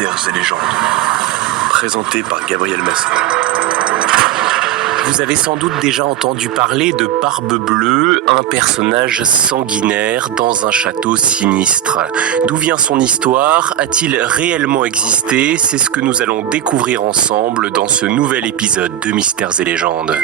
Mystères et légendes. Présenté par Gabriel Massé. Vous avez sans doute déjà entendu parler de Barbe Bleue, un personnage sanguinaire dans un château sinistre. D'où vient son histoire? A-t-il réellement existé? C'est ce que nous allons découvrir ensemble dans ce nouvel épisode de Mystères et légendes.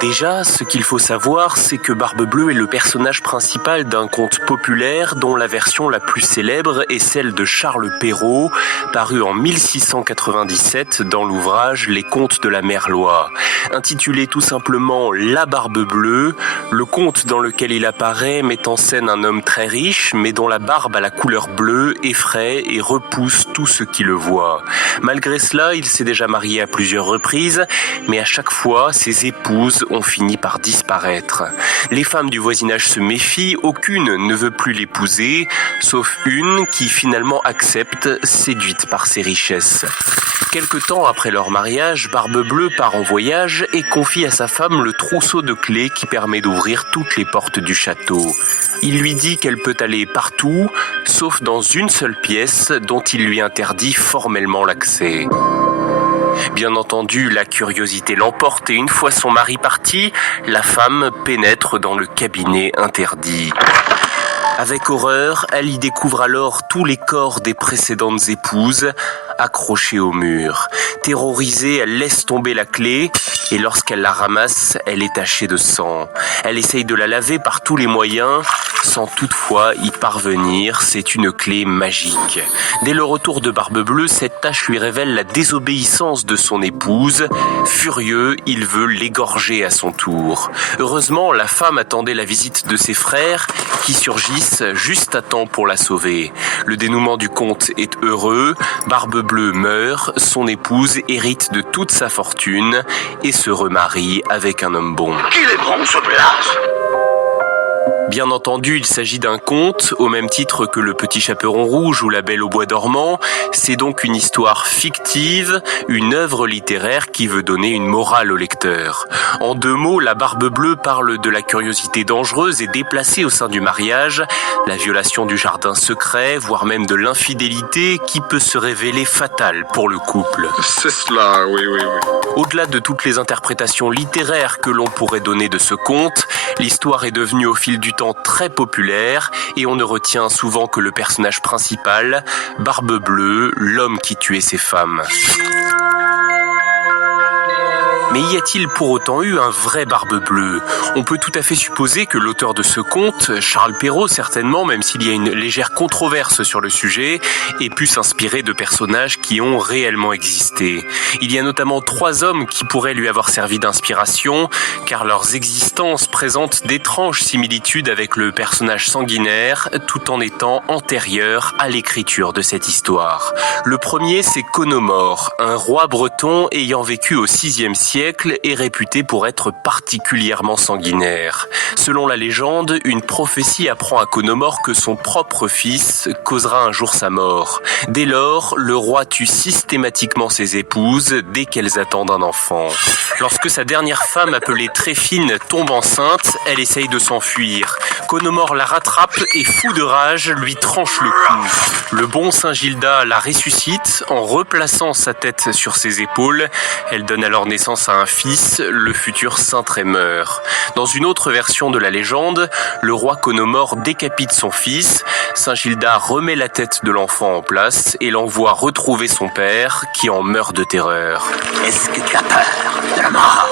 Déjà, ce qu'il faut savoir, c'est que Barbe Bleue est le personnage principal d'un conte populaire dont la version la plus célèbre est celle de Charles Perrault, paru en 1697 dans l'ouvrage Les Contes de la Merlois. Intitulé tout simplement La Barbe Bleue, le conte dans lequel il apparaît met en scène un homme très riche, mais dont la barbe à la couleur bleue effraie et repousse tout ce qui le voit. Malgré cela, il s'est déjà marié à plusieurs reprises, mais à chaque fois, ses épouses ont fini par disparaître. Les femmes du voisinage se méfient, aucune ne veut plus l'épouser, sauf une qui finalement accepte, séduite par ses richesses. Quelque temps après leur mariage, Barbe Bleue part en voyage et confie à sa femme le trousseau de clés qui permet d'ouvrir toutes les portes du château. Il lui dit qu'elle peut aller partout, sauf dans une seule pièce dont il lui interdit formellement l'accès. Bien entendu, la curiosité l'emporte et une fois son mari parti, la femme pénètre dans le cabinet interdit. Avec horreur, elle y découvre alors tous les corps des précédentes épouses, accrochés au mur. Terrorisée, elle laisse tomber la clé et lorsqu'elle la ramasse, elle est tachée de sang. Elle essaye de la laver par tous les moyens, sans toutefois y parvenir. C'est une clé magique. Dès le retour de Barbe Bleue, cette tâche lui révèle la désobéissance de son épouse. Furieux, il veut l'égorger à son tour. Heureusement, la femme attendait la visite de ses frères qui surgissent juste à temps pour la sauver. Le dénouement du conte est heureux. Barbe Bleue meurt, son épouse hérite de toute sa fortune et se remarie avec un homme bon. Qu'il est bon ce place! Bien entendu, il s'agit d'un conte, au même titre que Le Petit Chaperon Rouge ou La Belle au Bois dormant. C'est donc une histoire fictive, une œuvre littéraire qui veut donner une morale au lecteur. En deux mots, La Barbe Bleue parle de la curiosité dangereuse et déplacée au sein du mariage, la violation du jardin secret, voire même de l'infidélité qui peut se révéler fatale pour le couple. C'est cela, oui. Au-delà de toutes les interprétations littéraires que l'on pourrait donner de ce conte, l'histoire est devenue au fil du temps très populaire et on ne retient souvent que le personnage principal, Barbe Bleue, l'homme qui tuait ses femmes. Mais y a-t-il pour autant eu un vrai Barbe Bleue? On peut tout à fait supposer que l'auteur de ce conte, Charles Perrault certainement, même s'il y a une légère controverse sur le sujet, ait pu s'inspirer de personnages qui ont réellement existé. Il y a notamment 3 hommes qui pourraient lui avoir servi d'inspiration, car leurs existences présentent d'étranges similitudes avec le personnage sanguinaire, tout en étant antérieurs à l'écriture de cette histoire. Le premier, c'est Conomore, un roi breton ayant vécu au VIe siècle est réputé pour être particulièrement sanguinaire. Selon la légende, une prophétie apprend à Conomore que son propre fils causera un jour sa mort. Dès lors, le roi tue systématiquement ses épouses dès qu'elles attendent un enfant. Lorsque sa dernière femme, appelée Tréfine, tombe enceinte, elle essaye de s'enfuir. Conomore la rattrape et, fou de rage, lui tranche le cou. Le bon Saint Gildas la ressuscite en replaçant sa tête sur ses épaules. Elle donne alors naissance à un fils, le futur saint Trémeur. Dans une autre version de la légende, le roi Conomore décapite son fils. Saint Gildas remet la tête de l'enfant en place et l'envoie retrouver son père qui en meurt de terreur. Est-ce que tu as peur de la mort?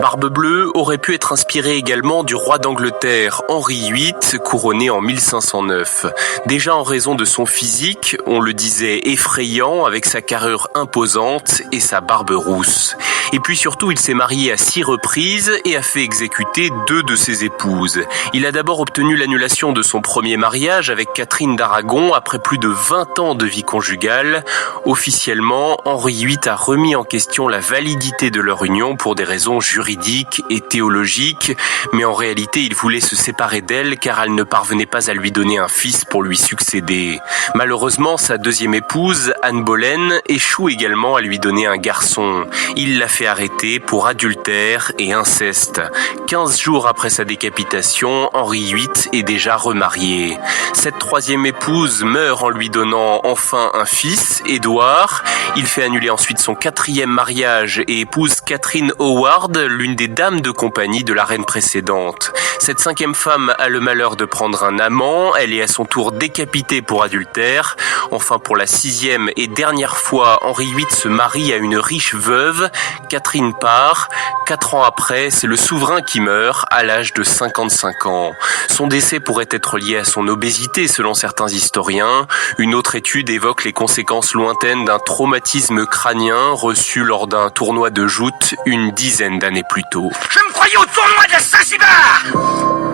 Barbe Bleue aurait pu être inspirée également du roi d'Angleterre, Henri VIII, couronné en 1509. Déjà en raison de son physique, on le disait effrayant, avec sa carrure imposante et sa barbe rousse. Et puis surtout, il s'est marié à 6 reprises et a fait exécuter 2 de ses épouses. Il a d'abord obtenu l'annulation de son premier mariage avec Catherine d'Aragon après plus de 20 ans de vie conjugale. Officiellement, Henri VIII a remis en question la validité de leur union pour des raisons juridiques. juridique et théologique, mais en réalité il voulait se séparer d'elle car elle ne parvenait pas à lui donner un fils pour lui succéder. Malheureusement, sa deuxième épouse, Anne Boleyn, échoue également à lui donner un garçon. Il la fait arrêter pour adultère et inceste. 15 jours après sa décapitation, Henri VIII est déjà remarié. Cette troisième épouse meurt en lui donnant enfin un fils, Édouard. Il fait annuler ensuite son quatrième mariage et épouse Catherine Howard, l'une des dames de compagnie de la reine précédente. Cette cinquième femme a le malheur de prendre un amant. Elle est à son tour décapitée pour adultère. Enfin, pour la sixième et dernière fois, Henri VIII se marie à une riche veuve. Catherine part. 4 ans après, c'est le souverain qui meurt à l'âge de 55 ans. Son décès pourrait être lié à son obésité selon certains historiens. Une autre étude évoque les conséquences lointaines d'un traumatisme crânien reçu lors d'un tournoi de joute une dizaine d'années plus tôt. Je me croyais au tournoi de Saint-Cybar.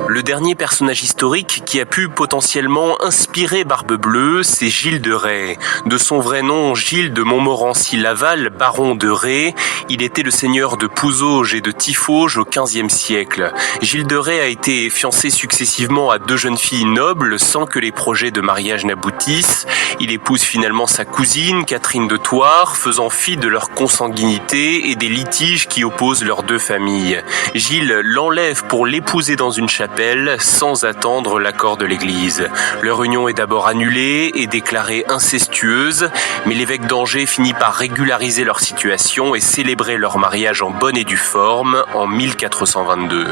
Le dernier personnage historique qui a pu potentiellement inspirer Barbe-Bleue, c'est Gilles de Rais. De son vrai nom, Gilles de Montmorency-Laval, baron de Rais, il était le seigneur de Pouzauges et de Tiffauges au XVe siècle. Gilles de Rais a été fiancé successivement à 2 jeunes filles nobles sans que les projets de mariage n'aboutissent. Il épouse finalement sa cousine, Catherine de Thouars, faisant fi de leur consanguinité et des litiges qui opposent leurs 2 familles. Gilles l'enlève pour l'épouser dans une chapelle sans attendre l'accord de l'église. Leur union est d'abord annulée et déclarée incestueuse, mais l'évêque d'Angers finit par régulariser leur situation et célébrer leur mariage en bonne et due forme en 1422.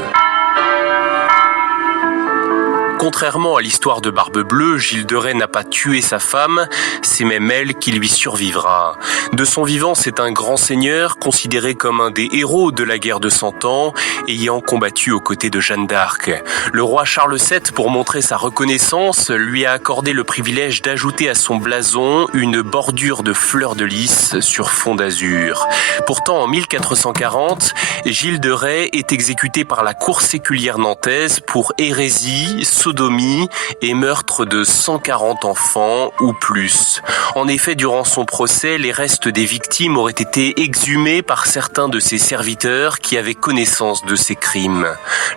Contrairement à l'histoire de Barbe-Bleue, Gilles de Rais n'a pas tué sa femme, c'est même elle qui lui survivra. De son vivant, c'est un grand seigneur, considéré comme un des héros de la guerre de 100 ans, ayant combattu aux côtés de Jeanne d'Arc. Le roi Charles VII, pour montrer sa reconnaissance, lui a accordé le privilège d'ajouter à son blason une bordure de fleurs de lys sur fond d'azur. Pourtant, en 1440, Gilles de Rais est exécuté par la cour séculière nantaise pour hérésie, sodomie et meurtre de 140 enfants ou plus. En effet, durant son procès, les restes des victimes auraient été exhumés par certains de ses serviteurs qui avaient connaissance de ces crimes.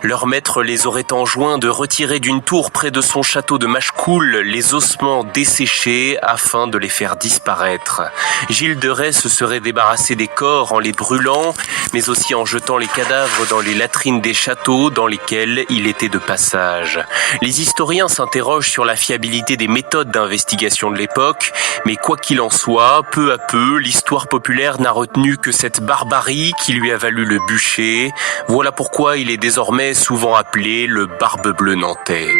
Leur maître les aurait enjoints de retirer d'une tour près de son château de Machecoul les ossements desséchés afin de les faire disparaître. Gilles de Rais se serait débarrassé des corps en les brûlant, mais aussi en jetant les cadavres dans les latrines des châteaux dans lesquels il était de passage. Les historiens s'interrogent sur la fiabilité des méthodes d'investigation de l'époque, mais quoi qu'il en soit, peu à peu, l'histoire populaire n'a retenu que cette barbarie qui lui a valu le bûcher. Voilà pourquoi il est désormais souvent appelé le Barbe-Bleue nantais.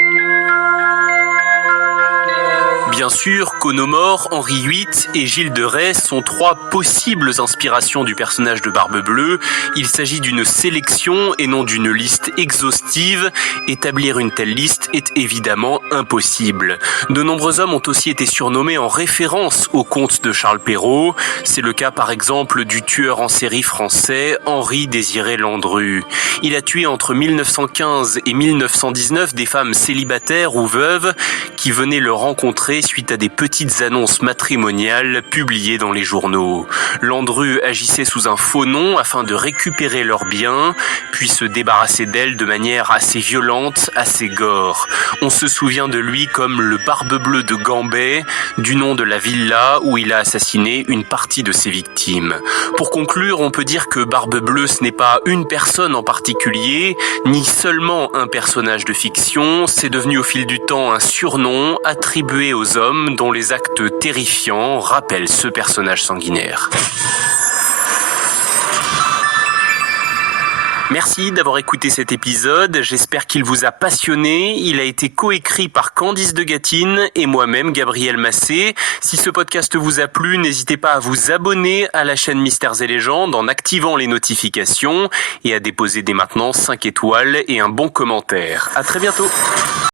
Bien sûr, Conomore, Henri VIII et Gilles de Rais sont 3 possibles inspirations du personnage de Barbe-Bleue. Il s'agit d'une sélection et non d'une liste exhaustive. Établir une telle liste est évidemment impossible. De nombreux hommes ont aussi été surnommés en référence au conte de Charles Perrault. C'est le cas par exemple du tueur en série français Henri-Désiré Landru. Il a tué entre 1915 et 1919 des femmes célibataires ou veuves qui venaient le rencontrer suite à des petites annonces matrimoniales publiées dans les journaux. Landru agissait sous un faux nom afin de récupérer leurs biens, puis se débarrasser d'elles de manière assez violente, assez gore. On se souvient de lui comme le Barbe-Bleue de Gambet, du nom de la villa où il a assassiné une partie de ses victimes. Pour conclure, on peut dire que Barbe-Bleue ce n'est pas une personne en particulier, ni seulement un personnage de fiction, c'est devenu au fil du temps un surnom attribué aux hommes dont les actes terrifiants rappellent ce personnage sanguinaire. Merci d'avoir écouté cet épisode, j'espère qu'il vous a passionné. Il a été coécrit par Candice de Gatine et moi-même, Gabriel Massé. Si ce podcast vous a plu, n'hésitez pas à vous abonner à la chaîne Mystères et Légendes en activant les notifications et à déposer dès maintenant 5 étoiles et un bon commentaire. À très bientôt.